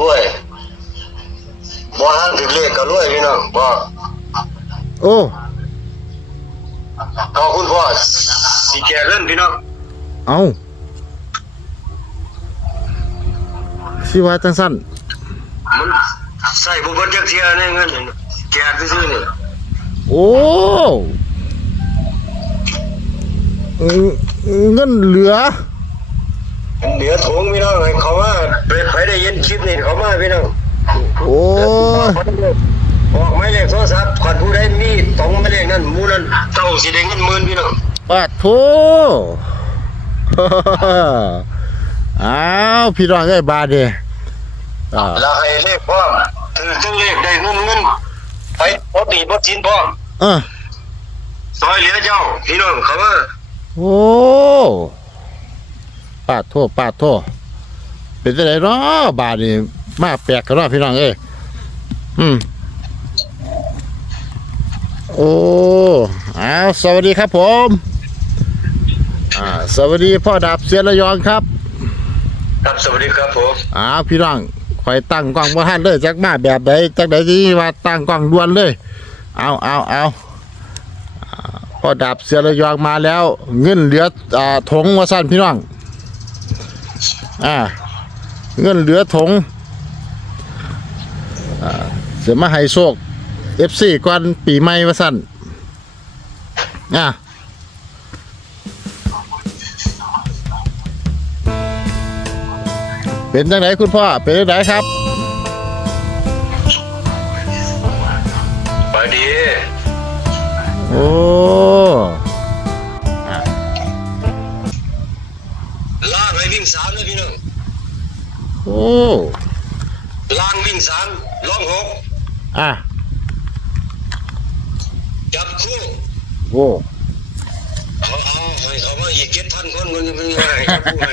ด้วยบ่ห้างถึงเลขก็รวยพี่น้องบ่โอ้ขอบคุณพ่อสิแก่เงินพี่น้องเอาสิว่าจังสั้นมันใส่บ่เบิดจักเที่ยในเงินนี่แก่ซื่อๆนี่โอ้เอ่อเงินเหลือ เหลือถุงพี่น้องให้เขามาไปไปได้ยิน คลิปนี่เขามาพี่น้องโอ้ยบอกหมายเลขโทรศัพท์ก่อนผู้ใดมีตรงหมายเลขนั้นหมู่นั้นเจ้าสิได้เงินหมื่นพี่น้องปาดโถอ้าวพี่น้องเอ้ยบาดเด้อ่าแล้วให้เลขพร้อมถือจังเลขได้เงินเงินไปปกติบ่จินพร้อมเออซอยเหลือเจ้า พี่น้องเขามาโอ้ปาดโทษปาดโทษ เป็นจังไดเนาะบาดนี่มาแปลกกันเนาะพี่น้องเอ้ยอืมโอ้อ้าวสวัสดีครับผมอ่าสวัสดีพ่อดาบเสียระยองครับครับสวัสดีครับผมอ้าวพี่น้องคอยตั้งกล้องบ่ทันเลยจักมาแบบใดจักใดที่ว่าตั้งกล้องด่วนเลย เอาเอาเอาอ่าพ่อดาบเสียระยองมาแล้ว เงินเหลืออ่าถงว่าสั้นพี่น้องอ่า เงินเหลือถงอ่าเสียมาให้โชค FC ก่อนปีใหม่ว่าสั้นอ่าเป็นจังไหนคุณพ่อ เป็นจังไหนครับไปดี โอ้ โอ้ล่างวิ่งสามล่องหกอะจับคู่โอ้เอาเอาให้เขามาอีกเจ็ดพันคนมันมันยังไงจับคู่ให้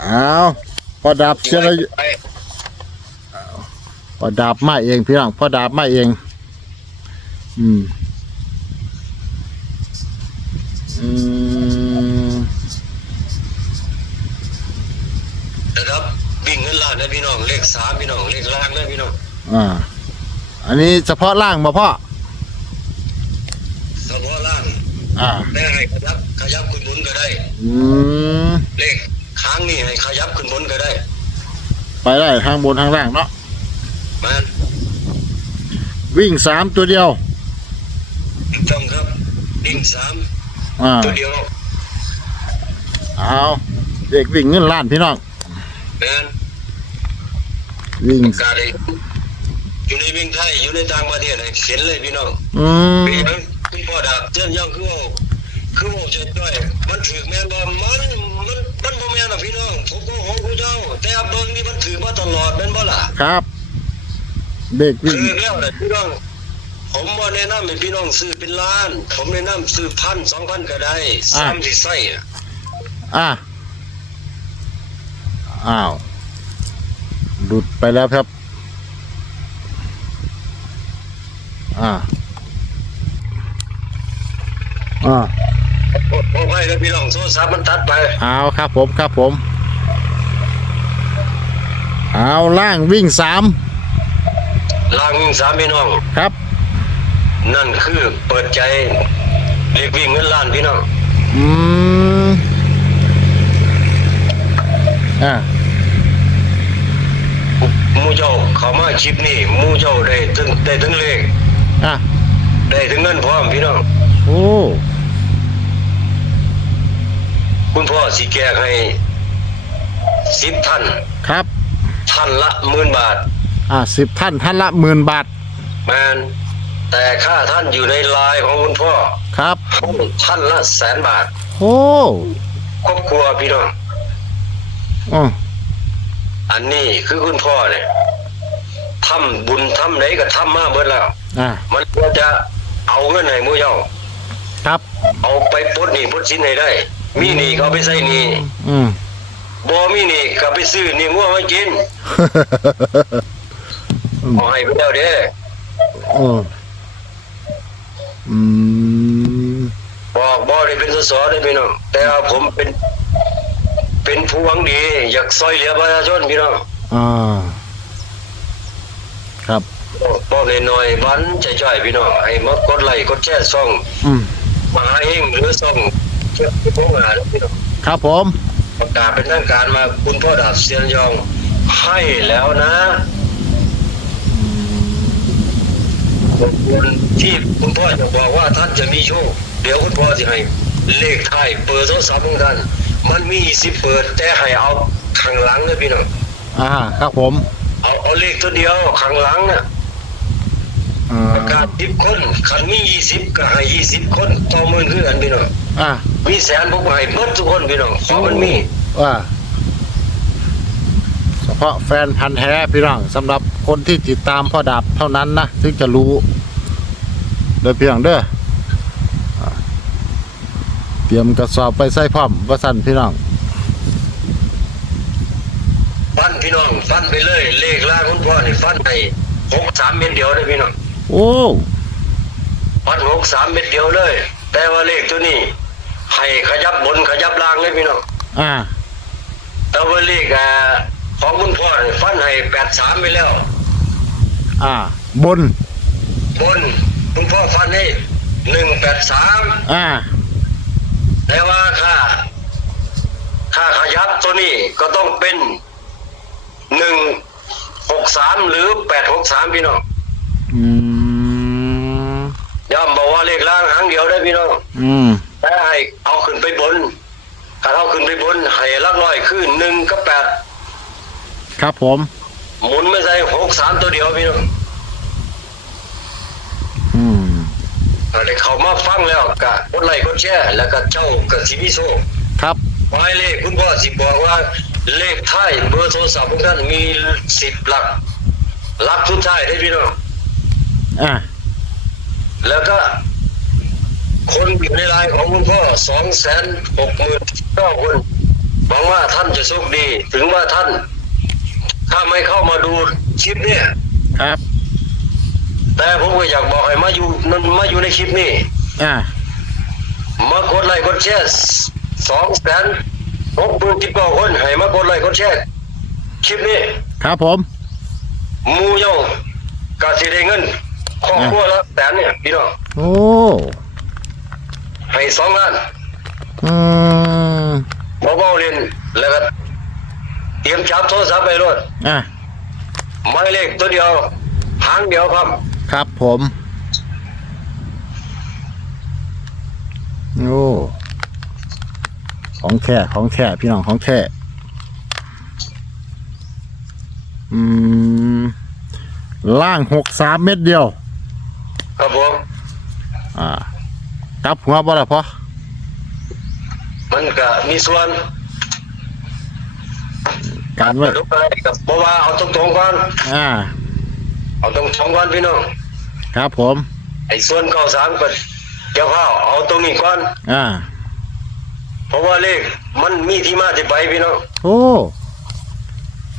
เอาพอดาบเสียระไปพอดาบมาเองพี่น้องพอดาบมาเอง อืมอืม นะครับวิ่งเงินล้านนะพี่น้องเลขสามพี่น้องเลขล่างนะพี่น้องอ่า อันนี้เฉพาะล่างมาพ่อ เฉพาะล่างอ่าแต่ให้ขยับขยับขึ้นบนก็ได้ อืม เลขค้างนี่ให้ขยับขึ้นบนก็ได้ไปได้ทางบนทางล่างเนาะ มันวิ่งสามตัวเดียว ถูกต้องครับวิ่งสามอ่า ตัวเดียวเอาเด็กวิ่งเงินล้านพี่น้อง แมนวิ่งกาได้อยู่ในเมืองไทยอยู่ในต่างประเทศให้เห็นเลยพี่น้องอืมพี่น้องคุณพ่อดาบเตือนยังคือว่าคือว่าจะด้วยมันถือแม่นบ่มันมันมันบ่แม่นน่ะพี่น้องผมก็ของผู้เจ้า แต่เบิ่งนี่มันถือมาตลอดแม่นบ่ล่ะครับ เด็กวิ่งคือแล้วน่ะพี่น้องผมบ่แนะนำให้พี่น้องซื้อเป็นล้าน ผมแนะนำซื้อพันสองพันก็ได้ซ้ำที่ใส่อะอะ อ้าวหลุดไปแล้วครับ อ่า อ่าโอ้โหให้แล้วพี่น้องโทรศัพท์มันตัดไป เอาครับผมครับผม เอาล่างวิ่งสามล่างวิ่งสามพี่น้อง ครับ นั่นคือเปิดใจเรียกวิ่งเงินล้านพี่น้อง อืม อ่า หมู่เจ้า เขามาชิปนี่หมู่เจ้าได้ถึงได้ถึงเลขอะได้ถึงเงินพร้อมพี่น้องโอ้คุณพ่อสิแก้ให้สิบท่านครับท่านละหมื่นบาท อ่าสิบท่านท่านละหมื่นบาทแมนแต่ค่าท่านอยู่ในไลน์ของคุณพ่อครับท่านละแสนบาทโอ้ครอบครัวพี่น้องอ๋ออันนี้คือคุณพ่อเนี่ย ทำบุญทำไหนก็ทำมาเบิดแล้ว อ่า มันก็จะเอาเงินให้หมู่เจ้า ครับ เอาไปปลดหนี้ปลดสินให้ได้ มีหนี้ก็เอาไปใส่หนี้อืม บ่มีหนี้ก็ไปซื้อหนี้งัวมากินเอาให้ไปแล้วเด้โอ้อืม บอกบ่ได้เป็นสสได้พี่น้องแต่ว่าผมเป็น เป็นผู้หวังดี อยากซอยเหลือประชาชนพี่น้องอ่า ครับบอกหน่อยๆวันใจจ่อยพี่น้องให้มากดไลค์กดแชร์ช่องอืมมหาเฮงหรือช่องเกี่ยวกับพวกงานพี่น้องครับผม ประกาศเป็นทางการมาคุณพ่อดาบเซียนยองให้แล้วนะคนที่คุณพ่อจะบอกว่าท่านจะมีโชคเดี๋ยวคุณพ่อจะให้เลขไทายเปิดโทรศัพท์ของท่านมันมีสิเปิดแต่ให้เอาข้างหลังนะพี่น้องอ่า ครับผม เอาเอาเลขตัวเดียวข้างหลังน่ะอ่าประกาศสิบคนคันมียี่สิบก็ให้ยี่สิบคนต่อหมื่นคือกันพี่น้องอ่ามีแสนพวกให้เบิดทุกคนพี่น้องเพราะมันมีว่าเฉพาะแฟนพันธ์แท้พี่น้องสำหรับคนที่ติดตามพ่อดาบเท่านั้นนะถึงจะรู้เด้อพี่น้องเด้ออ่าเตรียมกระสอบไปใส่พร้อมว่าสั่นพี่น้อง ฟันพี่น้อง ฟันไปเลย เลขล่างคุณพ่อนี่ฟันให้หกสามเม็ดเดียวเลยพี่น้องโอ้ฟันหกสามเม็ดเดียวเลย แต่ว่าเลขตัวนี้ให้ขยับบนขยับล่างเลยพี่น้องอ่าแต่ว่าเลขอ่าของคุณพ่อนี่ฟันให้แปดสามไปแล้ว อ่า บน บนคุณพ่อฟันให้หนึ่งแปดสามอ่าแต่ว่าค่าค่าขยับตัวนี้ก็ต้องเป็น หนึ่งหกสามหรือแปดหกสามพี่น้องอืมย้ำบอกว่าเลขล่างหางเดียวได้พี่น้องอืมแต่ให้เอาขึ้นไปบนถ้าเอาขึ้นไปบนให้ลักลอยขึ้นหนึ่งกับแปดครับผมหมุนไม่ใช่หกสามตัวเดียวพี่น้องอืมอะไรเขามาฟังแล้วกะกดไลค์กดแชร์แล้วก็เจ้ากับสิมิโซครับหมายเลขคุณพ่อสิบอกว่า เลขท้ายเบอร์โทรศัพท์ของท่านมีสิบหลักหลักสุดท้ายได้พี่น้องอ่าแล้วก็ คนอยู่ในไลน์ของคุณพ่อสองแสนหกหมื่นเก้าคนหวังว่าท่านจะโชคดี ถึงว่าท่าน ถ้าไม่เข้ามาดูคลิปเนี่ยครับ แต่ผมก็อยากบอกให้มาอยู่นั่นมาอยู่ในคลิปนี้อ่ามากดไลค์กดแชร์สองแสน หกหมื่นสิบเก้าคนให้มากดไลค์กดแชร์คลิปนี้ครับผมหมูเย่ากาสิได้เงินครอบครัวละแสนเนี่ยพี่น้องโอ้ให้สองล้านอืมเบาๆเรียนแล้วก็เตรียมจับโทรศัพท์ไปรถอ่าหมายเลขตัวเดียวหางเดียวครับ ครับผม โอ้ ของแค่ของแค่พี่น้องของแค่อืมล่างหกสามเม็ดเดียว ครับผม อ่ากลับหัวบ่ละพอมันก็มีส่วน การไว้ทุกอะไรกับเพราะว่าเอาตรงๆก่อนอ่า เอาตรงๆก่อนพี่น้องครับผม ไอ้ส่วนเก้าสามก็เดี๋ยวเข้าเอาตรงนี้ก่อนอ่า เพราะว่าเลขมันมีที่มาที่ไปพี่น้องโอ้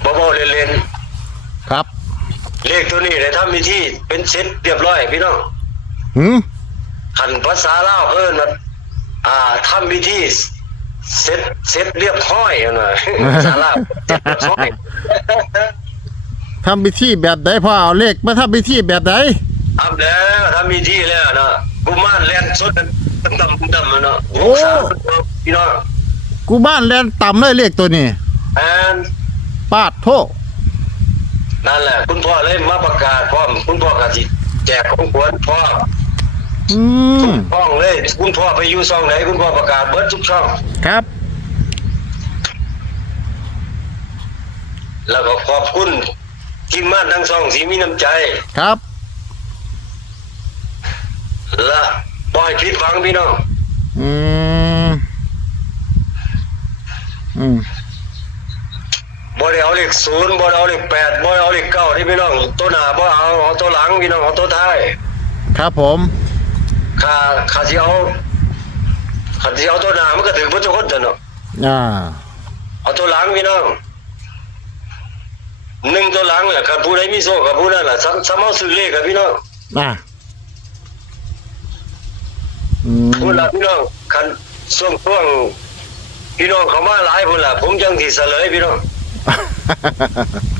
เบาๆเล่นครับ ๆเลขตัวนี้เลยถ้ามีที่เป็นเซ็ตเรียบร้อยพี่น้องหืมหันภาษาลาวเอิ้นว่าอ่าทำพิธีเสร็จเสร็จเรียบร้อยเอาหน่อยภาษาลาวเสร็จเรียบร้อย ทำพิธีแบบใดพ่อเอาเลขมาทำพิธีแบบใดทำแล้วทำพิธีแล้วเนาะกุมารแล่นสด กันต่ำต่ำเนาะหกสามพี่น้องกูบ้านแลนต่ำเลยเลขตัวนี้แอนปาดโทษนั่นแหละ คุณพ่อเลยมาประกาศพร้อม คุณพ่อกะสิแจกของขวัญพ่ออืมห้องเลย คุณพ่อไปอยู่ซองไหน คุณพ่อประกาศเบิดทุกช่อง ครับ แล้วก็ขอบคุณทีมงานทั้งสองสีมีน้ำใจ ครับ และ ปล่อยผิดหวังพี่น้องอืมอืมบ่ได้เอาเลขศูนย์บ่ได้เอาเลขแปดบ่ได้เอาเลขเก้าที่พี่น้องตัวหน้าบ่เอาเอาตัวหลังพี่น้องเอาตัวท้ายครับผมข้าข้าสิเอาข้าสิเอาตัวหน้ามันก็ถึงพุทธคนเถอะเนาะอ่าเอาตัวหลังพี่น้องหนึ่งตัวหลังแหละครับผู้ใดมีโซ่กับผู้นั้นแหละซ้ำซ้ำเอาซื้อเลขกับพี่น้องอ่า อืมผู้ละพี่น้องคันช่วงช่วงพี่น้องเขามาหลายคนละผมจังสิเสลยพี่น้อง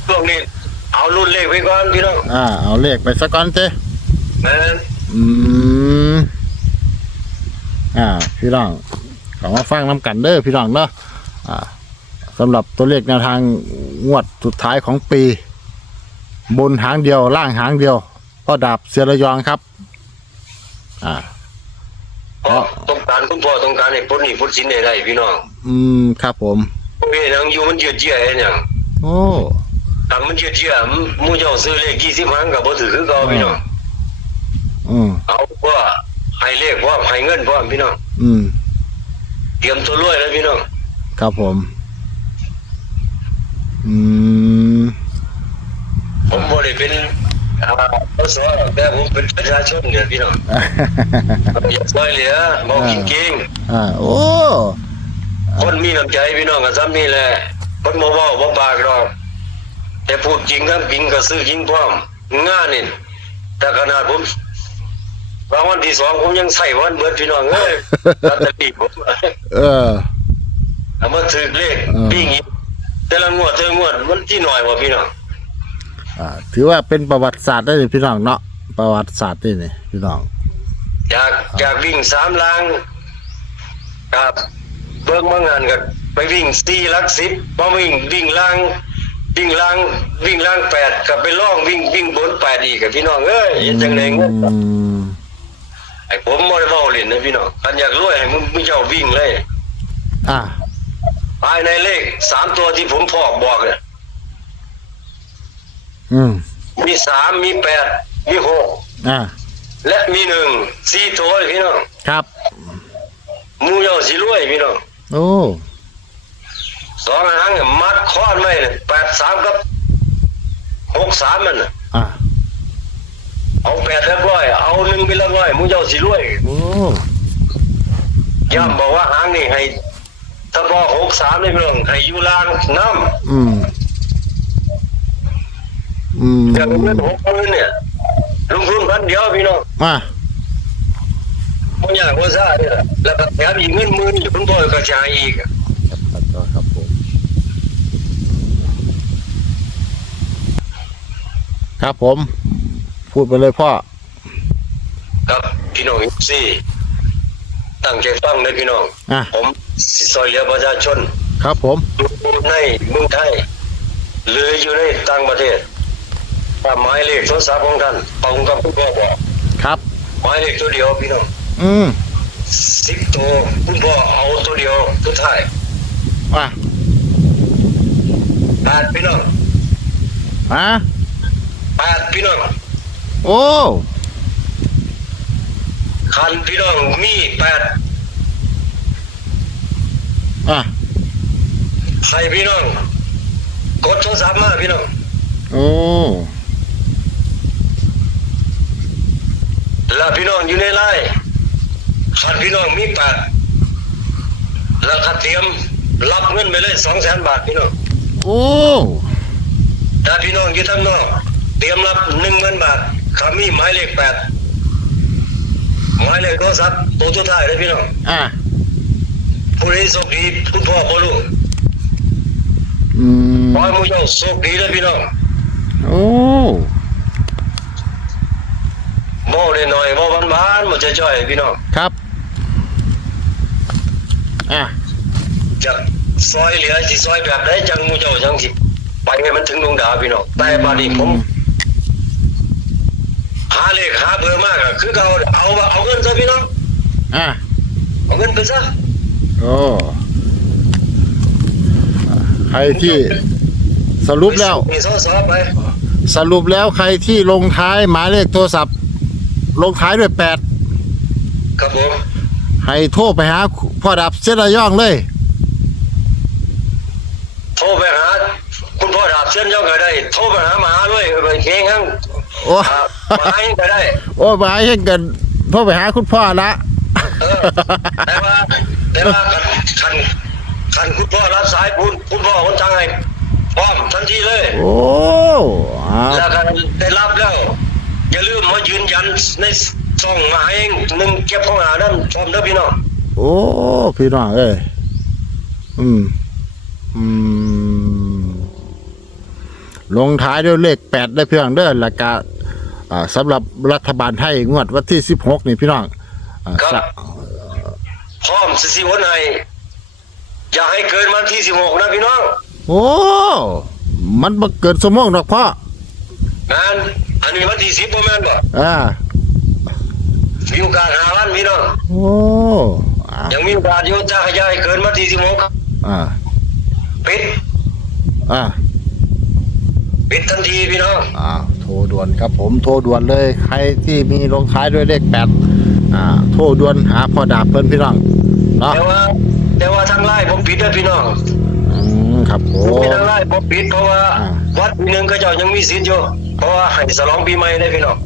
พวกนี้เอารุ่นเลขไว้ก่อนพี่น้องอ่า เอาเลขไปสักก้อนเจ้แม่นอืมอ่า พี่น้องขอมาฟังน้ำกันเด้อพี่น้องเนาะอ่าสำหรับตัวเลขแนวทางงวดสุดท้ายของปี บนหางเดียวล่างหางเดียวพ่อดาบเสียระยองครับ อ่า เพราะต้องการคุณพ่อต้องการให้พ้นหนี้พ้นสินได้ได้พี่น้องอืมครับผมพวกนี้ยังอยู่มันยืดเยื้อเฮ็ดหยังโอ้ถ้ามันยืดเยื้อหมู่เจ้าซื้อเลข20ครั้งก็บ่ถือคือเก่าพี่น้องอืมเอาว่าให้เลขพร้อมให้เงินพร้อมพี่น้องอืมเตรียมตัวรวยแล้วพี่น้องครับผม อืมผมบ่ได้เป็น อ่าสสแต่ผมเป็นประชาชนเนี่ยพี่น้องอยากช่วยเหลือบอกจริงอ่าโอ้ๆคนมีน้ำใจพี่น้องก็ซ้ำนี่แหละคนบ่เว้าบ่ปากดอกแต่พูดจริงทั้งจริงก็ซื้อจริงพร้อมงานนี่แต่ขนาดผมรางวัลที่สองผมยังใส่วันเบิดพี่น้องเอ้ยลอตเตอรี่ผม เออ เอามาถือเลขอืมปิ้งอีกแต่ละงวดแต่ละงวดมันที่หน่อยกว่าพี่น้อง อ่าถือว่าเป็นประวัติศาสตร์ได้เลยพี่น้องเนาะประวัติศาสตร์นี่นี่พี่น้องจากจากวิ่งสามลางกับเบิ้งมางานกับไปวิ่งสี่ลักสิบพอวิ่งวิ่งล่าง วิ่งล่าง วิ่งล่างแปดกับไปล่องวิ่งวิ่งบนแปดอีกกับพี่น้องเอ้ยเฮ็ดจังไดเงี้ยอืมไอ้ผมบ่ได้เว้าเล่นนะพี่น้องคันอยากรวยให้มึงมึงเจ้าวิ่งเลย อ่าภายในเลขสามตัวที่ผมพอกบอกเนี่ย อืมมีสามมีแปดมีหกอ่าและมีหนึ่งสี่ตัวพี่น้องครับหมูเจ้าสิรวยพี่น้องโอ้สองหางเนี่ยมัดค้อนไว้เนี่ยแปดสามกับหกสามมันน่ะอ่าเอาแปดเรียบร้อย เอาหนึ่งไปเรียบร้อยหมูเจ้าสิรวยโอ้ย่ำบอกว่าหางนี่ให้ถ้าพอหกสามนี่เรื่องให้อยู่ล่างน้อืม อืมำอย่างเงินหกหมื่นเนี่ยลงทุนพันเดียวพี่น้องอ่ามันอยากว่าซ่าเนี่ยแล้วก็แถมอีกเงินหมื่นอยู่คุณพ่อกระจายอีกครับต่อครับผมครับผม พูดไปเลยพ่อ ครับพี่น้องสี่ตั้งใจฟังเลยพี่น้องอะผมสิซอยเหลือประชาชน ครับผมอยู่ในเมืองไทยหรืออยู่ในต่างประเทศ ถ้าหมายเลขโทรศัพท์ของท่านตรงกับคุณพ่อบอกครับ หมายเลขตัวเดียวพี่น้องอืมสิบตัวคุณพ่อเอาตัวเดียวตัวท้ายอะแปดพี่น้องอะแปดพี่น้องโอ้คันพี่น้องมีแปดอะใครพี่น้องกดโทรศัพท์มาพี่น้องโอ้ แล้วพี่น้องอยู่ในไลน์คันพี่น้องมีแปดแล้วก็เตรียมรับเงินไปเลยสองแสนบาทพี่น้องโอ้ถ้าพี่น้องอยู่ทางนอกเตรียมรับหนึ่งเงินบาทขามีหมายเลขแปดหมายเลขโทรศัพท์ตัวสุดท้ายเลยพี่น้องอะผู้ใดโชคดีคุณพ่อพ่อลูกอืมขอให้หมูเจ้าโชคดีเลยพี่น้องโอ้ บ่ได้หน่อยบ่บานบานๆบ่จะจ่อยๆพี่น้องครับ อะจะซอยเหลือสิซอยแบบใดจังหมูเจ้าจังสิไปให้มันถึงดวงดาวพี่น้องแต่บัดนี้ผม หาเลขหาเบอร์มากอะคือเขาเอาเอาเงินซะพี่น้องอะเอาเงินไปซะโอ้ใครที่สรุปแล้วมีซอสอไป สรุปแล้วใครที่ลงท้ายหมายเลขโทรศัพท์ ลงท้ายด้วยแปดครับผมให้โทรไปหาพ่อดับเส้นระย่องเลย โทรไปหาคุณพ่อดาบเส้นเจ้าก็ได้ โทรไปหาหมาด้วยไปเค้งทั้งโอ้ อ่าหมาเองก็ได้ โอ้หมายให้กันโทรไปหาคุณพ่อละ เออ แต่ว่าแต่ว่าคันคันคุณพ่อรับสายคุณคุณพ่อคนทางไงพร้อมทันทีเลย โอ้เอาแล้วก็ได้รับแล้ว อย่าลืมมายืนยันในช่องมาเองหนึ่งเก็บข้องหานั่นพร้อมเด้อพี่น้องโอ้พี่น้องเอ้ยอืมอืมลงท้ายด้วยเลขแปดได้เพียงเด้อแล้วก็อ่าสำหรับรัฐบาลไทยงวดวันที่สิบหกนี่พี่น้องอ่าครับสะพร้อมสิสิวันไหนอย่าให้เกินวันที่สิบหกนะพี่น้องโอ้ มันบ่เกินสมองดอกพ่อ งาน อันนี้วันที่สิบประมาณบ่อ่ามีโอกาสหาวันพี่น้องโอ้อ่ายังมีโอกาสอยู่จะให้อย่าให้เกินวันที่สิบหกอ่าปิดอ่าปิดทันทีพี่น้องอ่าโทรด่วนครับผมโทรด่วนเลยใครที่มีลงท้ายด้วยเลขแปดอ่าโทรด่วนหาพ่อดาบเพิ่นพี่น้องเนาะแต่ว่า แต่ว่าทางไล่ผมปิดนะพี่น้องอืม ครับผผมมมีทางไล่ผมปิดเพราะว่าอ่า วัดปีหนึ่งก็เจ้ายังมีสิทธิ์อยู่เพราะว่าให้สลองปีใหม่ได้พี่น้อง